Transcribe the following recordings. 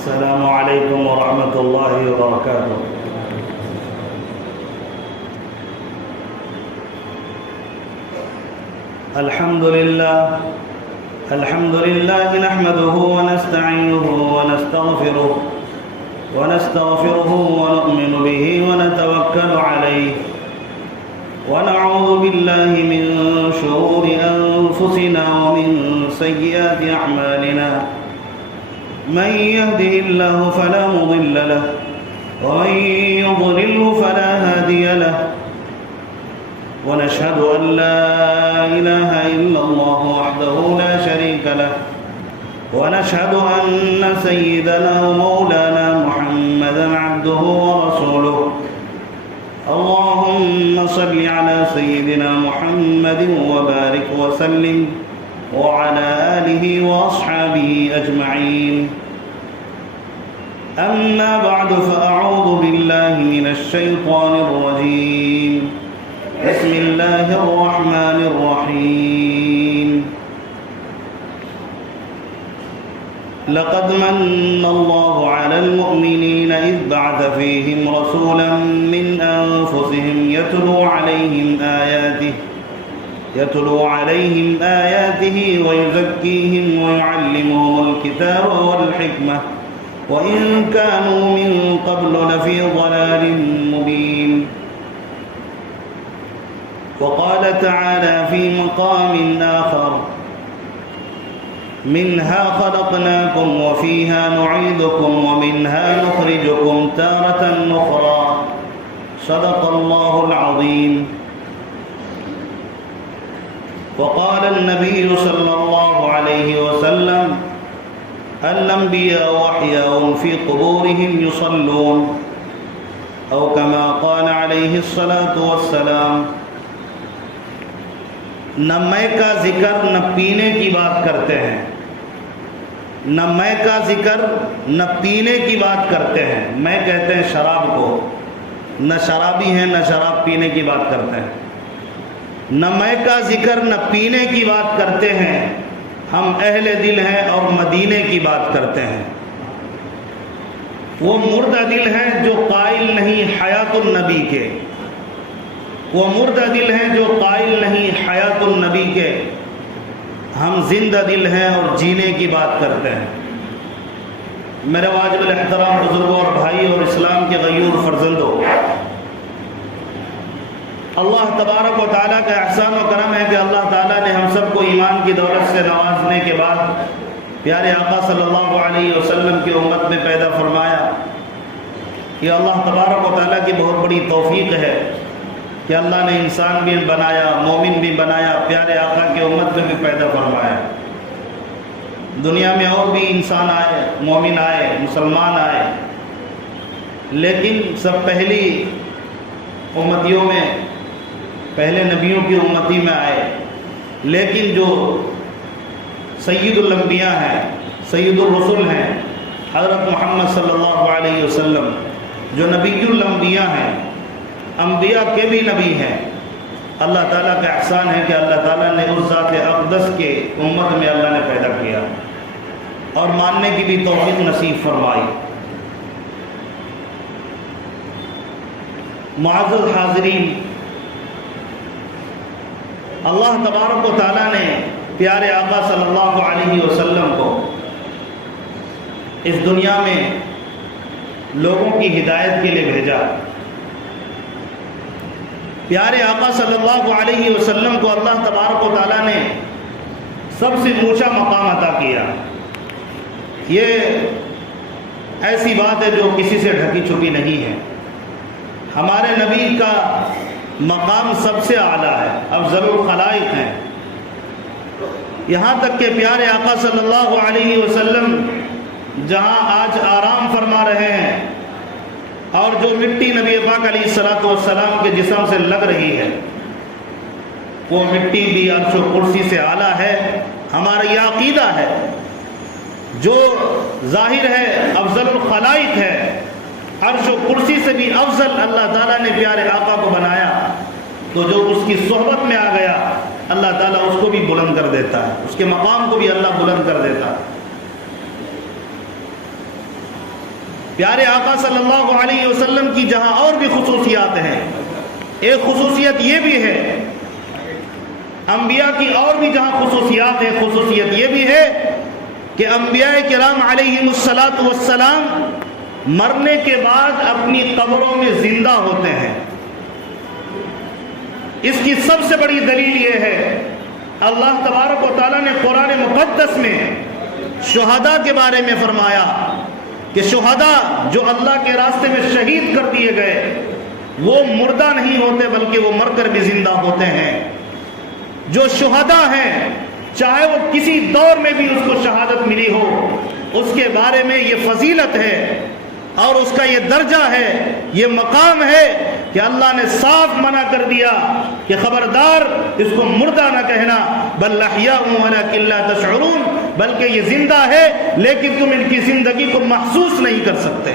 السلام علیکم ورحمۃ اللہ وبرکاتہ۔ الحمد للہ نحمده ونستعینه ونستغفره ونؤمن به ونتوکل علیہ ونعوذ باللہ من شرور انفسنا ومن سیئات اعمالنا من يهده الله فلا مضل له ومن يضلله فلا هادي له ونشهد أن لا إله إلا الله وحده لا شريك له ونشهد أن سيدنا ومولانا محمدا عبده ورسوله اللهم صل على سيدنا محمد وبارك وسلم وعلى آله وأصحابه أجمعين أما بعد فأعوذ بالله من الشيطان الرجيم بسم الله الرحمن الرحيم لقد من الله على المؤمنين إذ بعث فيهم رسولا من أنفسهم يتلو عليهم آياته ويزكيهم ويعلمهم الكتاب والحكمة وإن كانوا من قبل لفي ضلال مبين وقال تعالى في مقام آخر منها خلقناكم وفيها نعيدكم ومنها نخرجكم تارة أخرى صدق الله العظيم وقال النبي صلى الله عليه وسلم الأنبياء أحياء في قبورهم يصلون أو كما قال عليه الصلاة والسلام نہ میں کا ذکر نہ پینے کی بات کرتے ہیں، نہ میں کا ذکر نہ پینے کی بات کرتے ہیں، میں کہتے ہیں شراب کو، نہ شرابی ہیں نہ شراب پینے کی بات کرتے ہیں، نہ میں کا ذکر نہ پینے کی بات کرتے ہیں، ہم اہل دل ہیں اور مدینے کی بات کرتے ہیں۔ وہ مردہ دل ہیں جو قائل نہیں حیات النبی کے، وہ مردہ دل ہیں جو قائل نہیں حیات النبی کے، ہم زندہ دل ہیں اور جینے کی بات کرتے ہیں۔ میرے واجب الاحترام بزرگوں اور بھائی اور اسلام کے غیور فرزندوں، اللہ تبارک و تعالیٰ کا احسان و کرم ہے کہ اللہ تعالیٰ نے ہم سب کو ایمان کی دولت سے نوازنے کے بعد پیارے آقا صلی اللہ علیہ وسلم کی امت میں پیدا فرمایا۔ یہ اللہ تبارک و تعالیٰ کی بہت بڑی توفیق ہے کہ اللہ نے انسان بھی بنایا، مومن بھی بنایا، پیارے آقا کی امت میں بھی پیدا فرمایا۔ دنیا میں اور بھی انسان آئے، مومن آئے، مسلمان آئے، لیکن سب پہلی امتیوں میں، پہلے نبیوں کی امتی میں آئے، لیکن جو سید الانبیاء ہیں، سید الرسل ہیں، حضرت محمد صلی اللہ علیہ وسلم جو نبی الانبیاء ہیں، انبیاء کے بھی نبی ہیں، اللہ تعالیٰ کا احسان ہے کہ اللہ تعالیٰ نے اس ذات اقدس کے امت میں اللہ نے پیدا کیا اور ماننے کی بھی توفیق نصیب فرمائی۔ معزز حاضرین، اللہ تبارک و تعالیٰ نے پیارے آقا صلی اللہ علیہ وسلم کو اس دنیا میں لوگوں کی ہدایت کے لیے بھیجا۔ پیارے آقا صلی اللہ علیہ وسلم کو اللہ تبارک و تعالیٰ نے سب سے اونچا مقام عطا کیا۔ یہ ایسی بات ہے جو کسی سے ڈھکی چھپی نہیں ہے۔ ہمارے نبی کا مقام سب سے اعلیٰ ہے، افضل الخلائق ہیں، یہاں تک کہ پیارے آقا صلی اللہ علیہ وسلم جہاں آج آرام فرما رہے ہیں اور جو مٹی نبی پاک علیہ الصلوۃ والسلام کے جسم سے لگ رہی ہے، وہ مٹی بھی عرش و کرسی سے اعلیٰ ہے۔ ہمارا یہ عقیدہ ہے، جو ظاہر ہے افضل الخلائق ہے، عرش و کرسی سے بھی افضل اللہ تعالیٰ نے پیارے آقا کو بنایا، تو جو اس کی صحبت میں آ گیا اللہ تعالیٰ اس کو بھی بلند کر دیتا ہے، اس کے مقام کو بھی اللہ بلند کر دیتا ہے۔ پیارے آقا صلی اللہ علیہ وسلم کی جہاں اور بھی خصوصیات ہیں، ایک خصوصیت یہ بھی ہے، انبیاء کی اور بھی جہاں خصوصیات ہیں، خصوصیت یہ بھی ہے کہ انبیاء کرام علیہم الصلاۃ والسلام مرنے کے بعد اپنی قبروں میں زندہ ہوتے ہیں۔ اس کی سب سے بڑی دلیل یہ ہے، اللہ تبارک و تعالیٰ نے قرآن مقدس میں شہداء کے بارے میں فرمایا کہ شہداء جو اللہ کے راستے میں شہید کر دیے گئے وہ مردہ نہیں ہوتے بلکہ وہ مر کر بھی زندہ ہوتے ہیں۔ جو شہداء ہیں چاہے وہ کسی دور میں بھی اس کو شہادت ملی ہو، اس کے بارے میں یہ فضیلت ہے اور اس کا یہ درجہ ہے، یہ مقام ہے کہ اللہ نے صاف منع کر دیا کہ خبردار اس کو مردہ نہ کہنا، بل احیاء ولکن لا تشعرون، بلکہ یہ زندہ ہے لیکن تم ان کی زندگی کو محسوس نہیں کر سکتے۔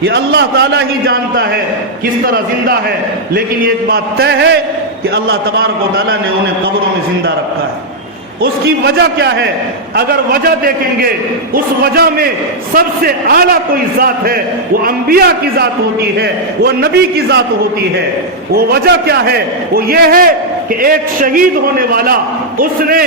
یہ اللہ تعالیٰ ہی جانتا ہے کس طرح زندہ ہے، لیکن یہ ایک بات طے ہے کہ اللہ تبارک و تعالیٰ نے انہیں قبروں میں زندہ رکھا ہے۔ اس کی وجہ کیا ہے؟ اگر وجہ دیکھیں گے اس وجہ میں سب سے اعلیٰ کوئی ذات ہے، وہ انبیاء کی ذات ہوتی ہے، وہ نبی کی ذات ہوتی ہے۔ وہ وجہ کیا ہے؟ وہ یہ ہے کہ ایک شہید ہونے والا اس نے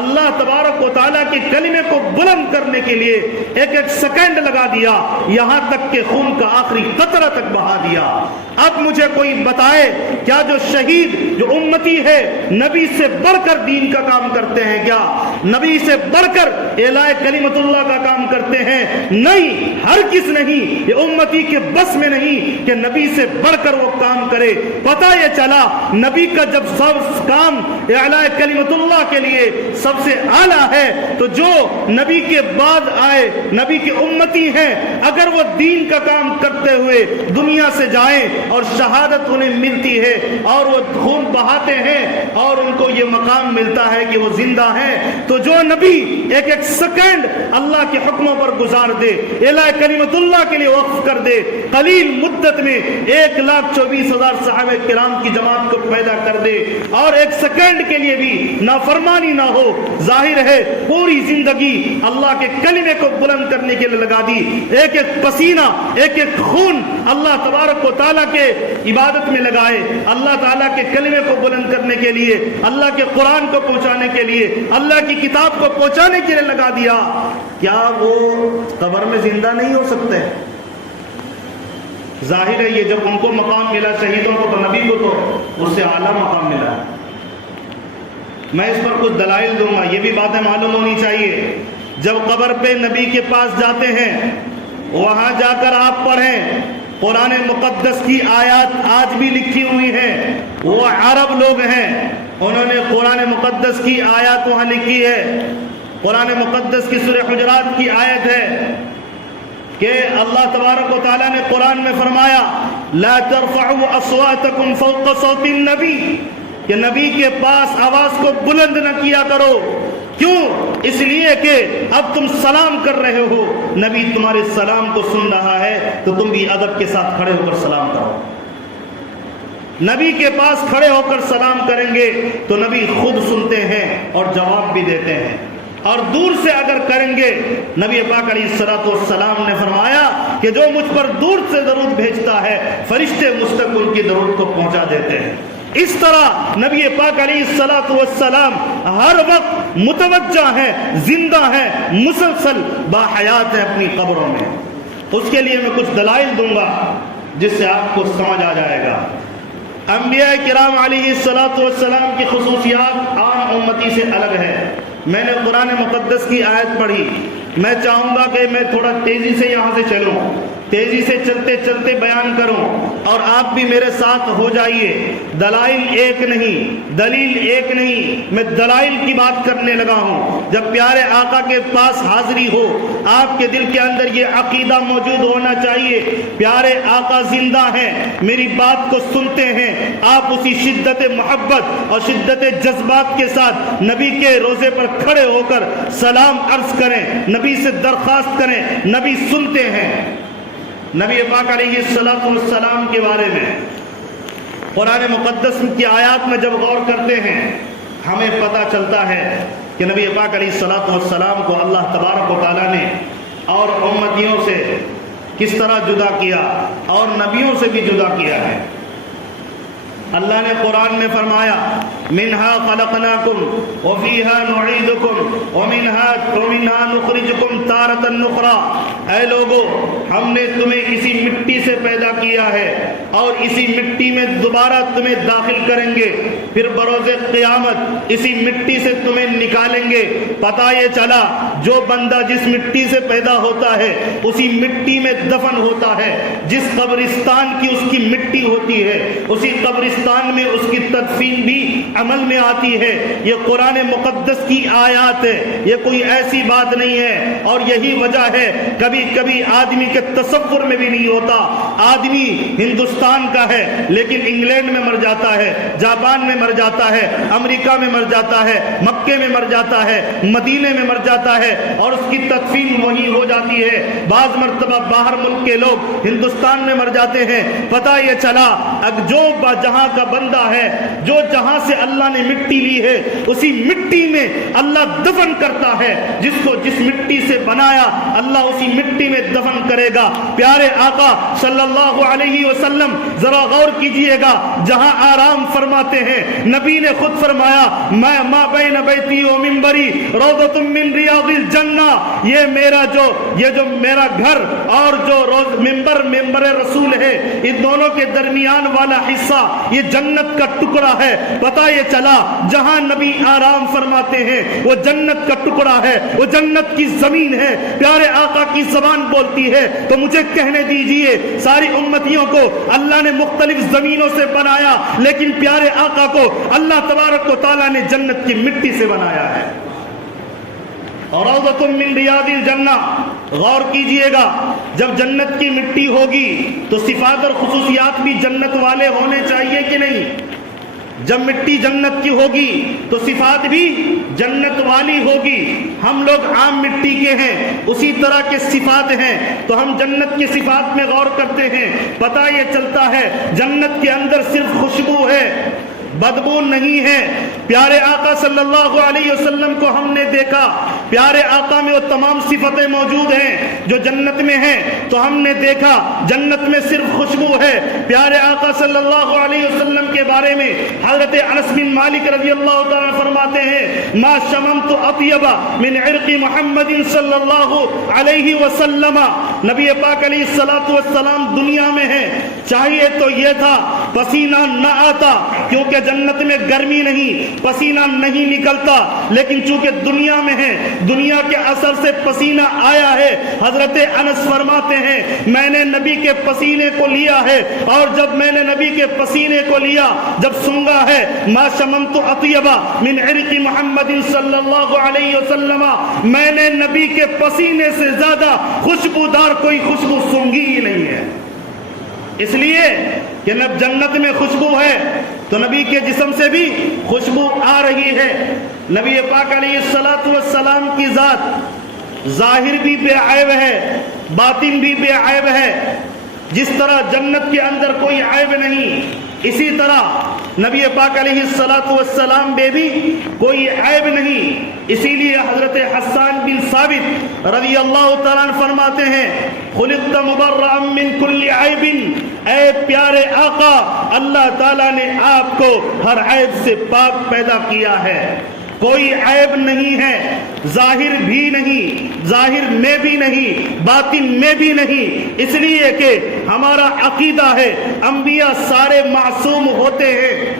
اللہ تبارک و تعالیٰ کے کلمے کو بلند کرنے کے لیے ایک ایک سیکنڈ لگا دیا، یہاں تک کہ خون کا آخری قطرہ تک بہا دیا۔ اب مجھے کوئی بتائے کیا جو شہید جو امتی ہے نبی سے بڑھ کر دین کا کام کرتے ہیں، کیا نبی سے بڑھ کر اعلاء کلمت اللہ کا کام کرتے ہیں؟ نہیں، ہرگز نہیں۔ یہ امتی کے بس میں نہیں کہ نبی سے بڑھ کر وہ کام کرے۔ پتہ یہ چلا نبی کا جب سب کام اعلاء کلمت اللہ کے لیے سب سے اعلیٰ ہے تو جو نبی کے بعد آئے نبی کے امتی ہیں اگر وہ دین کا کام کرتے ہوئے دنیا سے جائیں اور شہادت انہیں ملتی ہے اور وہ خون بہاتے ہیں اور ان کو یہ مقام ملتا ہے کہ وہ زندہ ہیں، تو جو نبی ایک ایک سیکنڈ اللہ کے حکموں پر گزار دے، اعلاء کلمت اللہ کے لیے وقف کر دے، قلیل مدت میں 1,24,000 صحابہ کرام کی جماعت کو پیدا کر دے اور ایک سیکنڈ کے لیے بھی نافرمانی نہ ہو، ظاہر ہے پوری زندگی اللہ کے کلمے کو بلند کرنے کے لیے لگا دی۔ ایک ایک پسینہ، ایک ایک خون اللہ تبارک و تعالیٰ کے عبادت میں لگائے، اللہ تعالیٰ کے کلمے کو بلند کرنے کے لیے، اللہ کے قرآن کو پہنچانے کے لیے، اللہ کی کتاب کو پہنچانے کے لیے لگا دیا۔ کیا وہ قبر میں زندہ نہیں ہو سکتے؟ ظاہر ہے یہ جب ان کو مقام ملا شہیدوں کو تو نبی کو تو اس سے اعلیٰ مقام ملا۔ میں اس پر کچھ دلائل دوں گا، یہ بھی باتیں معلوم ہونی چاہیے۔ جب قبر پہ نبی کے پاس جاتے ہیں وہاں جا کر آپ پڑھیں، قرآن مقدس کی آیات آج بھی لکھی ہوئی ہیں، وہ عرب لوگ ہیں، انہوں نے قرآن مقدس کی آیات وہاں لکھی ہے۔ قرآن مقدس کی سورہ حجرات کی آیت ہے کہ اللہ تبارک و تعالیٰ نے قرآن میں فرمایا لا ترفعوا اصواتکم فوق صوت النبی، کہ نبی کے پاس آواز کو بلند نہ کیا کرو۔ کیوں؟ اس لیے کہ اب تم سلام کر رہے ہو، نبی تمہارے سلام کو سن رہا ہے تو تم بھی ادب کے ساتھ کھڑے ہو کر سلام کرو۔ نبی کے پاس کھڑے ہو کر سلام کریں گے تو نبی خود سنتے ہیں اور جواب بھی دیتے ہیں، اور دور سے اگر کریں گے نبی پاک علیہ الصلوۃ والسلام نے فرمایا کہ جو مجھ پر دور سے درود بھیجتا ہے فرشتے مستقبل کی درود کو پہنچا دیتے ہیں۔ اس طرح نبی پاک علیہ الصلوۃ والسلام ہر وقت متوجہ ہیں، زندہ ہیں، مسلسل باحیات ہیں اپنی قبروں میں۔ اس کے لیے میں کچھ دلائل دوں گا جس سے آپ کو سمجھ آ جائے گا۔ انبیاء کرام علیہ الصلوۃ والسلام کی خصوصیات عام امتی سے الگ ہے۔ میں نے قرآن مقدس کی آیت پڑھی، میں چاہوں گا کہ میں تھوڑا تیزی سے یہاں سے چلوں، تیزی سے چلتے چلتے بیان کروں اور آپ بھی میرے ساتھ ہو جائیے۔ دلائل ایک نہیں، دلیل ایک نہیں، میں دلائل کی بات کرنے لگا ہوں۔ جب پیارے آقا کے پاس حاضری ہو آپ کے دل کے اندر یہ عقیدہ موجود ہونا چاہیے پیارے آقا زندہ ہیں، میری بات کو سنتے ہیں، آپ اسی شدت محبت اور شدت جذبات کے ساتھ نبی کے روضے پر کھڑے ہو کر سلام عرض کریں، نبی سے درخواست کریں، نبی سنتے ہیں۔ نبی پاک علیہ الصلوۃ والسلام کے بارے میں قرآن مقدس کی آیات میں جب غور کرتے ہیں ہمیں پتہ چلتا ہے کہ نبی پاک علیہ الصلوۃ والسلام کو اللہ تبارک و تعالیٰ نے اور امتیوں سے کس طرح جدا کیا اور نبیوں سے بھی جدا کیا ہے۔ اللہ نے قرآن میں فرمایا منہا خلقناکم وفیہا نعیدکم ومنہا نخرجکم تارۃ اخری، اے لوگو ہم نے تمہیں اسی مٹی سے پیدا کیا ہے اور اسی مٹی میں دوبارہ تمہیں داخل کریں گے، پھر بروز قیامت اسی مٹی سے تمہیں نکالیں گے۔ پتہ یہ چلا جو بندہ جس مٹی سے پیدا ہوتا ہے اسی مٹی میں دفن ہوتا ہے، جس قبرستان کی اس کی مٹی ہوتی ہے اسی قبرستان میں اس کی تدفین بھی عمل میں آتی ہے۔ یہ قرآن مقدس کی آیات ہے، یہ کوئی ایسی بات نہیں ہے۔ اور یہی وجہ ہے کبھی کبھی آدمی کے تصور میں بھی نہیں ہوتا، آدمی ہندوستان کا ہے لیکن انگلینڈ میں مر جاتا ہے، جاپان میں مر جاتا ہے، امریکہ میں مر جاتا ہے، مکے میں مر جاتا ہے، مدینے میں مر جاتا ہے اور اس کی تدفین وہی ہو جاتی ہے۔ بعض مرتبہ باہر ملک کے لوگ ہندوستان میں مر جاتے ہیں۔ پتہ یہ چلا جو جہاں کا بندہ ہے، جو جہاں سے اللہ نے مٹی لی ہے اسی مٹی میں اللہ دفن کرتا ہے، جس کو جس مٹی سے بنایا اللہ اسی مٹی میں دفن کرے گا۔ پیارے آقا صلی اللہ علیہ وسلم ذرا غور کیجئے گا، جہاں آرام فرماتے ہیں نبی نے خود فرمایا میں ما بین بیتی و منبری روضۃ من ریاض الجنہ، یہ جو میرا گھر اور جو منبر رسول ہے ان دونوں کے درمیان والا حصہ یہ جنت کا ٹکڑا ہے۔ پتہ یہ چلا جہاں نبی آرام فرماتے ہیں وہ جنت کا ٹکڑا ہے، وہ جنت کی زمین ہے، پیارے آقا کی زبان بولتی ہے۔ تو مجھے کہنے دیجئے ساری امتیوں کو اللہ نے مختلف زمینوں سے بنایا لیکن پیارے آقا کو اللہ تبارک و تعالیٰ نے جنت کی مٹی سے بنایا ہے۔ اور روضۃ من ریاض الجنہ، غور کیجئے گا جب جنت کی مٹی ہوگی تو صفات اور خصوصیات بھی جنت والے ہونے چاہیے کہ نہیں؟ جب مٹی جنت کی ہوگی تو صفات بھی جنت والی ہوگی۔ ہم لوگ عام مٹی کے ہیں، اسی طرح کے صفات ہیں تو ہم جنت کی صفات میں غور کرتے ہیں، پتہ یہ چلتا ہے جنت کے اندر صرف خوشبو ہے، بدبو نہیں ہے۔ پیارے آقا صلی اللہ علیہ وسلم کو ہم نے دیکھا، پیارے آقا میں وہ تمام صفتیں موجود ہیں جو جنت میں ہیں، تو ہم نے دیکھا جنت میں صرف خوشبو ہے۔ پیارے آقا صلی اللہ علیہ وسلم کے بارے میں حضرت انس بن مالک رضی اللہ تعالیٰ فرماتے ہیں ما شممت اطیب من عرق محمد صلی اللہ علیہ وسلم، نبی پاک علیہ السلام دنیا میں ہیں، چاہیے تو یہ تھا پسینہ نہ آتا کیونکہ جنت میں گرمی نہیں، پسینہ نہیں نکلتا، لیکن چونکہ دنیا میں ہے دنیا کے اثر سے پسینہ آیا ہے۔ حضرت انس فرماتے ہیں میں نے نبی کے پسینے کو لیا ہے اور جب میں نے نبی کے پسینے کو لیا، جب سونگا ہے ما شممت اطیب من عرق محمد صلی اللہ علیہ وسلم، میں نے نبی کے پسینے سے زیادہ خوشبودار کوئی خوشبو سونگی ہی نہیں ہے۔ اس لیے کہ جب جنت میں خوشبو ہے تو نبی کے جسم سے بھی خوشبو آ رہی ہے۔ نبی پاک علیہ السلام کی ذات ظاہر بھی بے عیب ہے، باطن بھی بے عیب ہے۔ جس طرح جنت کے اندر کوئی عیب نہیں، اسی طرح نبی پاک علیہ السلام میں بھی کوئی عیب نہیں۔ اسی لیے حضرت حسان بن ثابت رضی اللہ تعالیٰ عنہ فرماتے ہیں خلقت مبرأ من کل عیب، اے پیارے آقا اللہ تعالیٰ نے آپ کو ہر عیب سے پاک پیدا کیا ہے، کوئی عیب نہیں ہے، ظاہر بھی نہیں، ظاہر میں بھی نہیں، باطن میں بھی نہیں۔ اس لیے کہ ہمارا عقیدہ ہے انبیاء سارے معصوم ہوتے ہیں،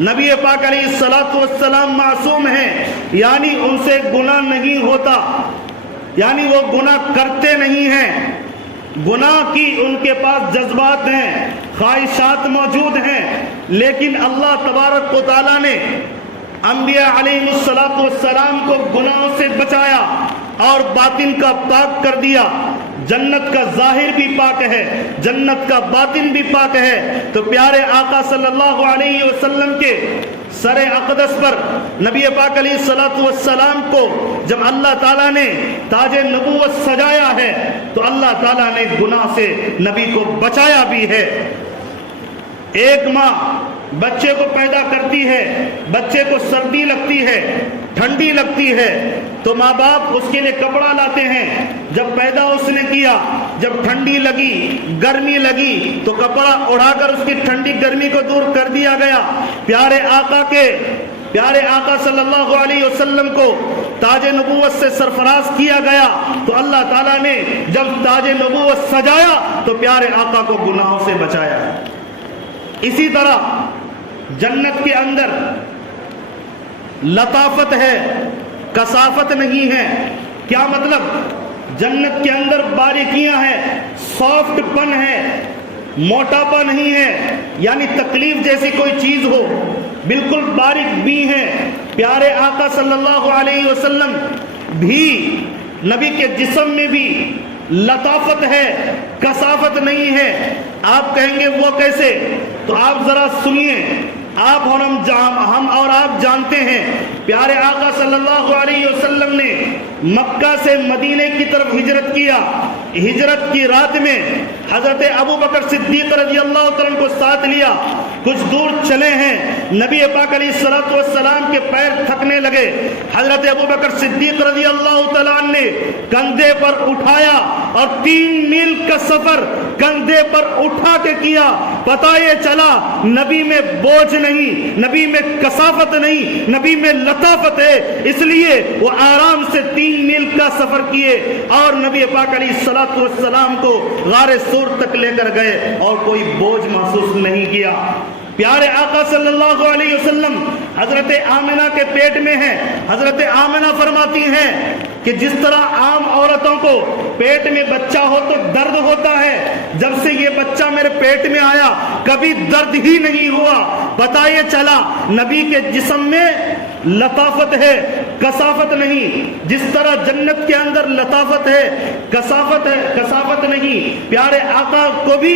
نبی پاک علیہ السلام معصوم ہیں، یعنی ان سے گناہ نہیں ہوتا، یعنی وہ گناہ کرتے نہیں ہیں، گناہ کی ان کے پاس جذبات ہیں، خواہشات موجود ہیں، لیکن اللہ تبارک و تعالیٰ نے انبیاء علیہ السلام کو گناہوں سے بچایا اور باطن کا پاک کر دیا۔ جنت کا ظاہر بھی پاک ہے، جنت کا باطن بھی پاک ہے۔ تو پیارے آقا صلی اللہ علیہ وسلم کے سر اقدس پر نبی پاک علیہ السلام کو جب اللہ تعالیٰ نے تاج نبوت سجایا ہے تو اللہ تعالیٰ نے گناہ سے نبی کو بچایا بھی ہے۔ ایک ماں بچے کو پیدا کرتی ہے، بچے کو سردی لگتی ہے، ٹھنڈی لگتی ہے تو ماں باپ اس کے لیے کپڑا لاتے ہیں۔ جب پیدا اس نے کیا جب ٹھنڈی لگی، گرمی لگی تو کپڑا اڑا کر اس کی ٹھنڈی گرمی کو دور کر دیا گیا۔ پیارے آقا صلی اللہ علیہ وسلم کو تاج نبوت سے سرفراز کیا گیا تو اللہ تعالیٰ نے جب تاج نبوت سجایا تو پیارے آقا کو گناہوں سے بچایا۔ اسی طرح جنت کے اندر لطافت ہے، کثافت نہیں ہے۔ کیا مطلب؟ جنت کے اندر باریکیاں ہیں، سافٹ پن ہے، موٹاپا نہیں ہے، یعنی تکلیف جیسی کوئی چیز ہو، بالکل باریک بھی ہے۔ پیارے آقا صلی اللہ علیہ وسلم بھی، نبی کے جسم میں بھی لطافت ہے، کثافت نہیں ہے۔ آپ کہیں گے وہ کیسے؟ تو آپ ذرا سنیے۔ ہم اور آپ جانتے ہیں پیارے آقا صلی اللہ علیہ وسلم نے مکہ سے مدینے کی طرف ہجرت کیا۔ ہجرت کی رات میں حضرت ابو بکر صدیق رضی اللہ تعالیٰ کو ساتھ لیا، کچھ دور چلے ہیں، نبی پاک علیہ الصلوۃ والسلام کے پیر تھکنے لگے۔ حضرت ابو بکر صدیق رضی اللہ تعالیٰ نے کندھے پر اٹھایا اور 3 میل کا سفر کندھے پر اٹھا کے کیا۔ پتہ یہ چلا نبی میں بوجھ نہیں، نبی میں کثافت نہیں، نبی میں لطافت ہے، اس لیے وہ آرام سے 3 میل کا سفر کیے اور نبی پاک علیہ الصلوۃ والسلام کو غار سور تک لے کر گئے اور کوئی بوجھ محسوس نہیں کیا۔ پیارے آقا صلی اللہ علیہ وسلم حضرت آمنہ کے پیٹ میں ہیں۔ حضرت آمنہ فرماتی ہیں کہ جس طرح عام عورتوں کو پیٹ میں بچہ ہو تو درد ہوتا ہے، جب سے یہ بچہ میرے پیٹ میں آیا کبھی درد ہی نہیں ہوا۔ پتہ یہ چلا نبی کے جسم میں لطافت ہے، کثافت نہیں۔ جس طرح جنت کے اندر لطافت ہے، کثافت نہیں، پیارے آقا کو بھی،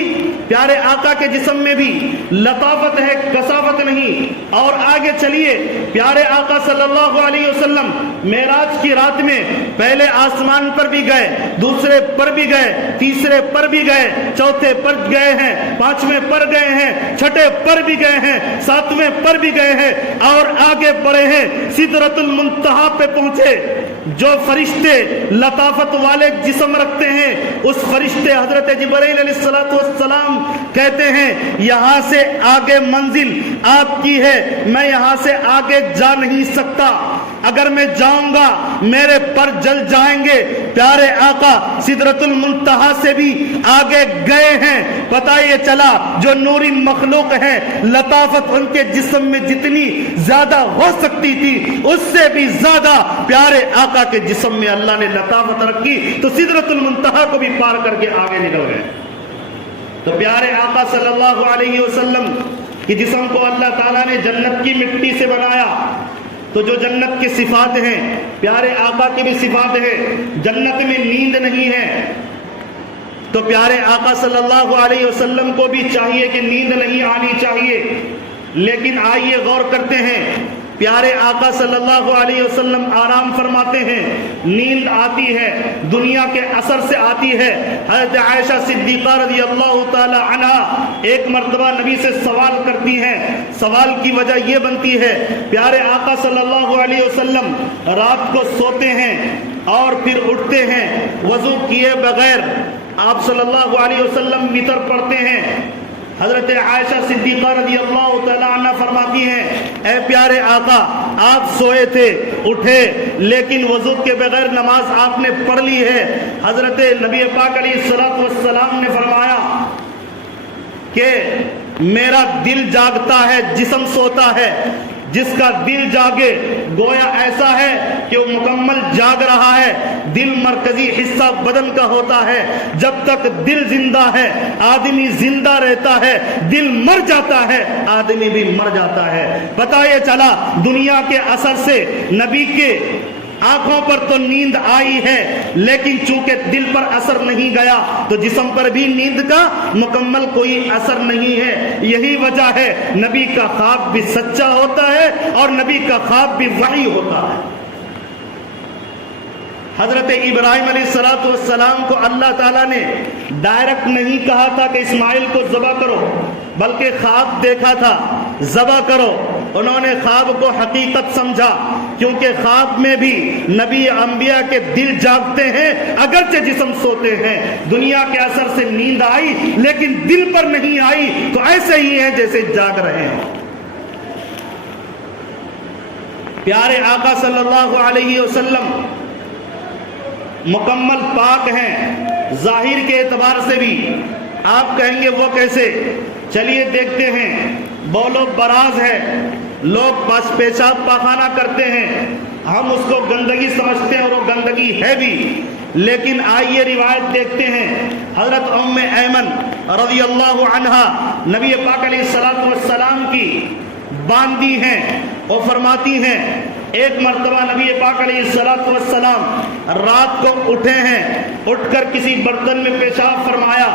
پیارے آقا کے جسم میں بھی لطافت ہے، کثافت نہیں۔ اور آگے چلیے، پیارے آقا صلی اللہ علیہ وسلم معراج کی رات میں پہلے آسمان پر بھی گئے، دوسرے پر بھی گئے، تیسرے پر بھی گئے، چوتھے پر گئے ہیں، 5ویں پر گئے ہیں، 6 پر بھی گئے ہیں، 7ویں پر بھی گئے ہیں اور آگے بڑھے ہیں، سدرۃ المنتہا پہ پہنچے۔ جو فرشتے لطافت والے جسم رکھتے ہیں اس فرشتے حضرت جبرائیل علیہ السلام کہتے ہیں یہاں سے آگے منزل آپ کی ہے، میں یہاں سے آگے جا نہیں سکتا، اگر میں جاؤں گا میرے پر جل جائیں گے۔ پیارے آقا سدرۃ المنتہا سے بھی آگے گئے ہیں۔ پتہ یہ چلا جو نوری مخلوق ہیں لطافت ان کے جسم میں جتنی زیادہ ہو سکتی تھی اس سے بھی زیادہ پیارے آقا کے جسم میں اللہ نے لطافت رکھی تو سدرۃ المنتہا کو بھی پار کر کے آگے نکل گئے۔ تو پیارے آقا صلی اللہ علیہ وسلم کے جسم کو اللہ تعالیٰ نے جنت کی مٹی سے بنایا۔ تو جو جنت کی صفات ہیں پیارے آقا کی بھی صفات ہیں۔ جنت میں نیند نہیں ہے، تو پیارے آقا صلی اللہ علیہ وسلم کو بھی چاہیے کہ نیند نہیں آنی چاہیے۔ لیکن آئیے غور کرتے ہیں، پیارے آقا صلی اللہ علیہ وسلم آرام فرماتے ہیں، نیند آتی ہے، دنیا کے اثر سے آتی ہے۔ حضرت عائشہ صدیقہ رضی اللہ تعالی عنہا ایک مرتبہ نبی سے سوال کرتی ہیں، سوال کی وجہ یہ بنتی ہے پیارے آقا صلی اللہ علیہ وسلم رات کو سوتے ہیں اور پھر اٹھتے ہیں وضو کیے بغیر، آپ صلی اللہ علیہ وسلم وتر پڑھتے ہیں۔ حضرت عائشہ صدیقہ رضی اللہ تعالیٰ عنہ فرماتی ہیں اے پیارے آقا آپ سوئے تھے اٹھے لیکن وضو کے بغیر نماز آپ نے پڑھ لی ہے۔ حضرت نبی پاک علیہ الصلوۃ والسلام نے فرمایا کہ میرا دل جاگتا ہے جسم سوتا ہے، جس کا دل جاگے گویا ایسا ہے کہ وہ مکمل جاگ رہا ہے۔ دل مرکزی حصہ بدن کا ہوتا ہے، جب تک دل زندہ ہے آدمی زندہ رہتا ہے، دل مر جاتا ہے آدمی بھی مر جاتا ہے۔ پتہ یہ چلا دنیا کے اثر سے نبی کے آنکھوں پر تو نیند آئی ہے لیکن چونکہ دل پر اثر نہیں گیا تو جسم پر بھی نیند کا مکمل کوئی اثر نہیں ہے۔ یہی وجہ ہے نبی کا خواب بھی سچا ہوتا ہے اور نبی کا خواب بھی وحی ہوتا ہے۔ حضرت ابراہیم علیہ السلام کو اللہ تعالیٰ نے ڈائریکٹ نہیں کہا تھا کہ اسماعیل کو ذبح کرو، بلکہ خواب دیکھا تھا ذبح کرو۔ انہوں نے خواب کو حقیقت سمجھا، کیونکہ خواب میں بھی نبی انبیاء کے دل جاگتے ہیں، اگرچہ جسم سوتے ہیں۔ دنیا کے اثر سے نیند آئی لیکن دل پر نہیں آئی، تو ایسے ہی ہیں جیسے جاگ رہے ہیں۔ پیارے آقا صلی اللہ علیہ وسلم مکمل پاک ہیں، ظاہر کے اعتبار سے بھی آپ کہیں گے وہ کیسے؟ چلیے دیکھتے ہیں۔ بول و براز ہے، لوگ پیشاب پاخانہ کرتے ہیں، ہم اس کو گندگی سمجھتے ہیں اور وہ گندگی ہے بھی، لیکن آئیے روایت دیکھتے ہیں۔ حضرت ام ایمن رضی اللہ عنہا نبی پاک علیہ الصلوۃ والسلام کی باندھی ہیں، وہ فرماتی ہیں ایک مرتبہ نبی پاک علیہ الصلوۃ والسلام رات کو اٹھے ہیں، اٹھ کر کسی برتن میں پیشاب فرمایا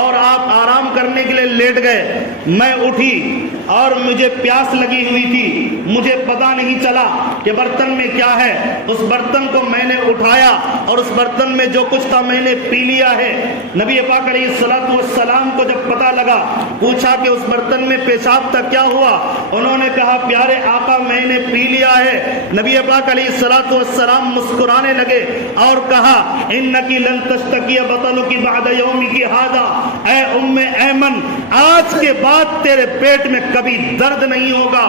اور آپ آرام کرنے کے لیے لیٹ گئے۔ میں اٹھی اور مجھے پیاس لگی ہوئی تھی، مجھے پتہ نہیں چلا کہ برتن میں کیا ہے۔ اس برتن کو میں نے اٹھایا اور اس برتن میں جو کچھ تھا میں نے پی لیا ہے۔ نبی پاک علیہ الصلوۃ والسلام کو جب پتہ لگا، پوچھا کہ اس برتن میں پیشاب تھا، کیا ہوا؟ انہوں نے کہا پیارے آقا میں نے پی لیا ہے۔ نبی پاک علیہ الصلوۃ والسلام مسکرانے لگے اور کہا انکی لن تشتکی بطنکی بعد یومکی ھذا، اے ام ایمن آج کے بعد تیرے پیٹ میں کبھی درد نہیں ہوگا،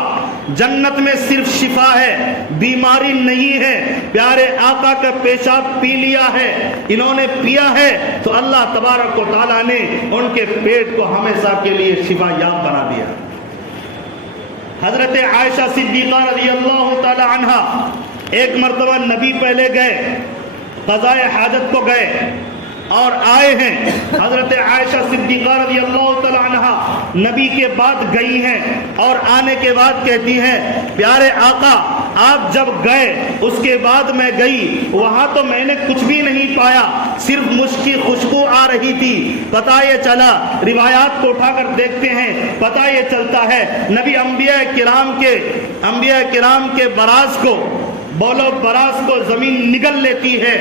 جنت میں صرف شفا ہے، بیماری نہیں ہے۔ پیارے آقا کا پیشاب پی لیا ہے، انہوں نے پیا ہے تو اللہ تبارک و تعالیٰ نے ان کے پیٹ کو ہمیشہ کے لیے شفا یاب بنا دیا۔ حضرت عائشہ صدیقہ رضی اللہ تعالی عنہا ایک مرتبہ نبی پہلے گئے، قضاء حاجت کو گئے اور آئے ہیں۔ حضرت عائشہ صدیقہ رضی اللہ تعالی عنہا نبی کے بعد گئی ہیں اور آنے کے بعد کہتی ہیں پیارے آقا آپ جب گئے اس کے بعد میں گئی، وہاں تو میں نے کچھ بھی نہیں پایا، صرف مشک کی خوشبو آ رہی تھی۔ پتہ یہ چلا، روایات کو اٹھا کر دیکھتے ہیں، پتہ یہ چلتا ہے نبی انبیاء کرام کے براز کو، بولو براز کو زمین نگل لیتی ہے،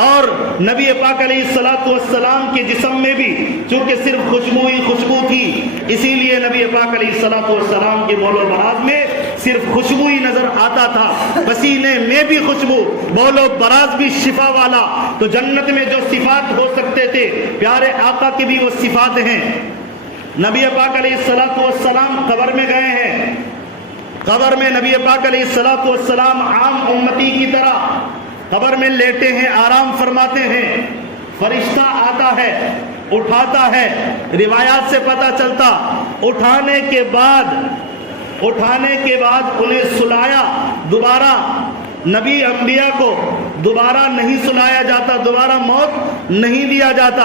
اور نبی پاک علیہ الصلوۃ والسلام کے جسم میں بھی چونکہ صرف خوشبو ہی خوشبو تھی، اسی لیے نبی پاک علیہ الصلوۃ والسلام کے بولو براز میں صرف خوشبو ہی نظر آتا تھا، پسینے میں بھی خوشبو، بولو براز بھی شفا والا۔ تو جنت میں جو صفات ہو سکتے تھے پیارے آقا کی بھی وہ صفات ہیں۔ نبی پاک علیہ الصلوۃ والسلام قبر میں گئے ہیں، قبر میں نبی پاک علیہ الصلوۃ والسلام عام امتی کی طرح قبر میں لیٹے ہیں، آرام فرماتے ہیں، فرشتہ آتا ہے اٹھاتا ہے۔ روایات سے پتہ چلتا اٹھانے کے بعد انہیں سلایا، دوبارہ نبی انبیاء کو دوبارہ نہیں سلایا جاتا، دوبارہ موت نہیں دیا جاتا۔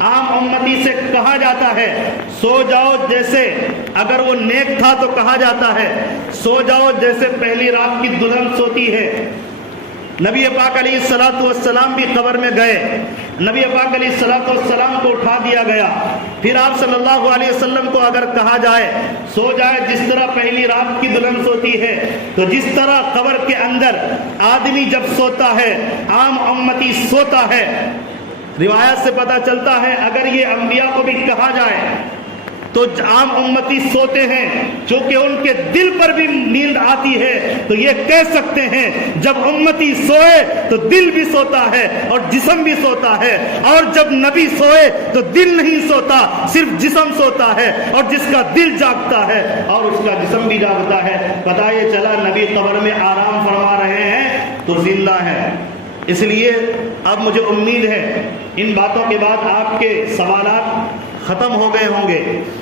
عام امتی سے کہا جاتا ہے سو جاؤ، جیسے اگر وہ نیک تھا تو کہا جاتا ہے سو جاؤ جیسے پہلی رات کی دلہن سوتی ہے۔ نبی پاک علیہ الصلوۃ والسلام بھی قبر میں گئے، نبی پاک علیہ الصلوۃ والسلام کو اٹھا دیا گیا۔ پھر آپ صلی اللہ علیہ وسلم کو اگر کہا جائے سو جائے جس طرح پہلی رات کی دلہن سوتی ہے، تو جس طرح قبر کے اندر آدمی جب سوتا ہے، عام امتی سوتا ہے، روایت سے پتہ چلتا ہے اگر یہ انبیاء کو بھی کہا جائے تو عام امتی سوتے ہیں، چونکہ ان کے دل پر بھی نیند آتی ہے، تو یہ کہہ سکتے ہیں جب امتی سوئے تو دل بھی سوتا ہے اور جسم بھی سوتا ہے، اور جب نبی سوئے تو دل نہیں سوتا، صرف جسم سوتا ہے، اور جس کا دل جاگتا ہے اور اس کا جسم بھی جاگتا ہے۔ پتہ یہ چلا نبی قبر میں آرام فرما رہے ہیں تو زندہ ہے۔ اس لیے اب مجھے امید ہے ان باتوں کے بعد آپ کے سوالات ختم ہو گئے ہوں گے،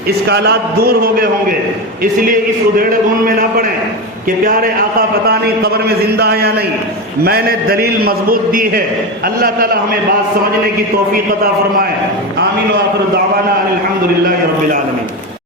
اشکالات دور ہو گئے ہوں گے، اس لیے اس ادھیڑ دھن میں نہ پڑیں کہ پیارے آقا پتہ نہیں قبر میں زندہ ہے یا نہیں۔ میں نے دلیل مضبوط دی ہے، اللہ تعالی ہمیں بات سمجھنے کی توفیق عطا فرمائے۔ آمین و آخر دعوانا الحمدللہ رب العالمین۔